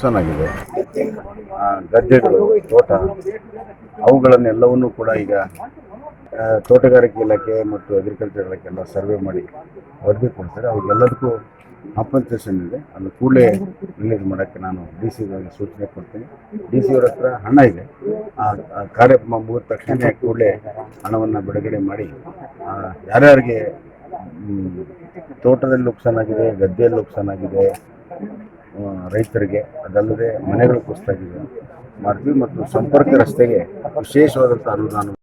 ನುಕ್ಸಾನಾಗಿದೆ. ಗದ್ದೆಗಳು, ತೋಟ ಅವುಗಳನ್ನೆಲ್ಲವನ್ನೂ ಕೂಡ ಈಗ ತೋಟಗಾರಿಕೆ ಇಲಾಖೆ ಮತ್ತು ಅಗ್ರಿಕಲ್ಚರ್ ಇಲಾಖೆ ಎಲ್ಲ ಸರ್ವೆ ಮಾಡಿ ವರದಿ ಕೊಡ್ತಾರೆ. ಅವಾಗೆಲ್ಲದಕ್ಕೂ ಕಾಂಪನ್ಸೇಷನ್ ಇದೆ. ಅದನ್ನು ಕೂಡಲೇ ರಿಲೀಸ್ ಮಾಡೋಕ್ಕೆ ನಾನು DC ಅವರಿಗೆ ಸೂಚನೆ ಕೊಡ್ತೀನಿ. DC ಅವ್ರ ಹತ್ರ ಹಣ ಇದೆ. ಆ ಕಾರ್ಯ ಮುಗಿದ ತಕ್ಷಣ ಕೂಡಲೇ ಹಣವನ್ನು ಬಿಡುಗಡೆ ಮಾಡಿ ಯಾರ್ಯಾರಿಗೆ ತೋಟದಲ್ಲಿ ನುಕ್ಸಾನಾಗಿದೆ, ಗದ್ದೆಯಲ್ಲಿ ನುಕ್ಸಾನಾಗಿದೆ, ರೈತರಿಗೆ, ಅದಲ್ಲದೆ ಮನೆಗಳು ಕುಸಿತಾಗಿದೆ ಮಾಡ್ತೀವಿ. ಮತ್ತು ಸಂಪರ್ಕ ರಸ್ತೆಗೆ ವಿಶೇಷವಾದಂಥ ಅನುದಾನ